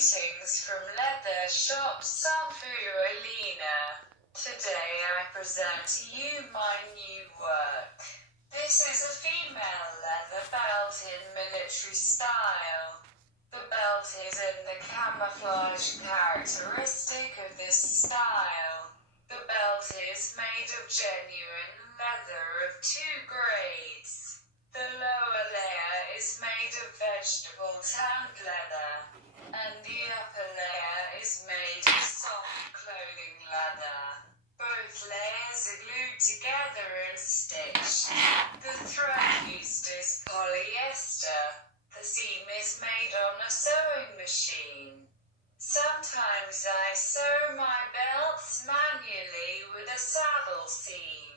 Greetings from leather shop Alina. Today I present to you my new work. This is a female leather belt in military style. The belt is in the camouflage characteristic of this style. The belt is made of genuine leather of 2 grades. The lower layer is made of vegetable tanned leather, and the upper layer is made of soft clothing leather. Both layers are glued together and stitched. The thread used is polyester. The seam is made on a sewing machine. Sometimes I sew my belts manually with a saddle seam.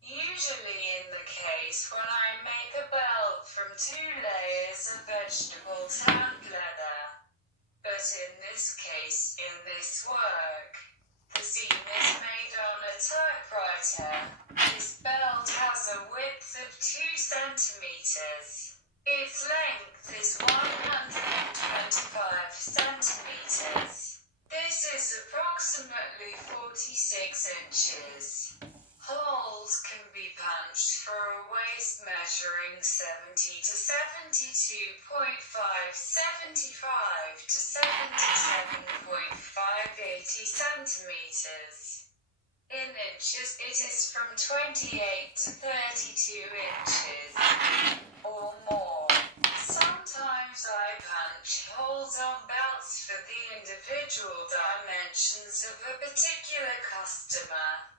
Usually in the case when I make a belt from 2 layers of vegetable tanned leather. But in this case, in this work, the seam is made on a typewriter. This belt has a width of 2 centimeters. Its length is 125 centimeters. This is approximately 46 inches. Holes can be punched for a waist measuring 70 to 72.5, 75 to 77.5, 80 centimeters. In inches, it is from 28 to 32 inches or more. Sometimes I punch holes on belts for the individual dimensions of a particular customer.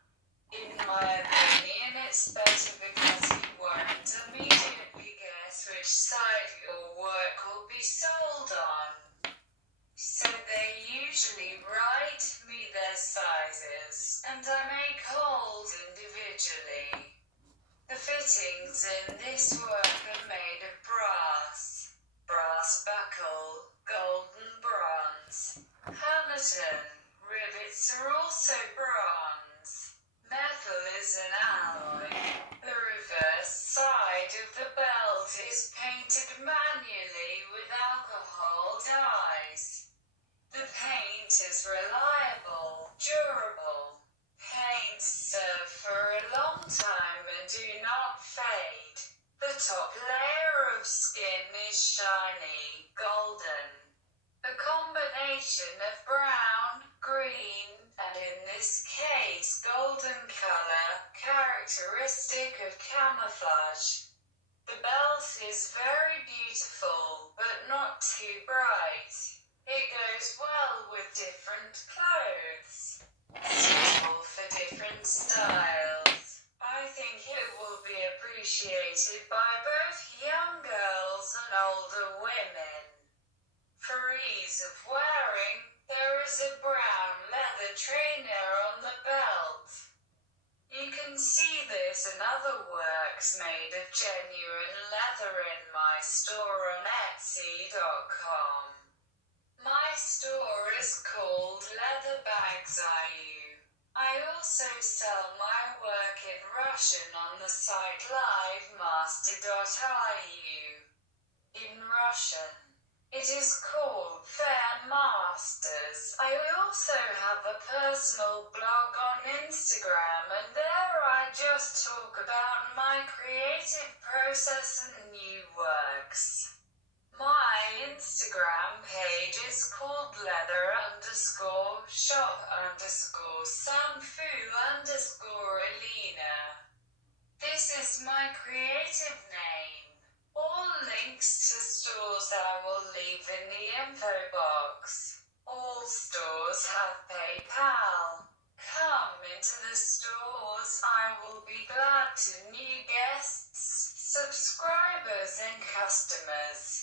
In my opinion, it's better because you won't immediately guess which side your work will be sold on. So they usually write me their sizes, and I make holes individually. The fittings in this work are made of brass buckle, golden bronze, Hamilton. Rivets are also bronze. Metal is an alloy. The reverse side of the belt is painted manually with alcohol dyes. The paint is reliable, durable. Paints serve for a long time and do not fade. The top layer of skin is shiny, golden. A combination of brown, green, and in this case golden color, characteristic of camouflage. The belt is very beautiful, but not too bright. It goes well with different clothes, suitable for different styles. I think it will be appreciated by both young girls and older women. For ease of wearing, there is a brown leather trainer on the belt. You can see this and other works made of genuine leather in my store on Etsy.com. My store is called Leather Bags IU. I also sell my work in Russian on the site livemaster.iu. In Russian, it is called Fair Masters. I also have a personal blog on Instagram, and there I just talk about my creative process and new works. My Instagram page is called leather_shop_sanfu_alina. This is my creative name. All links to stores I will leave in the info box. All stores have PayPal. Come into the stores. I will be glad to new guests, subscribers and customers.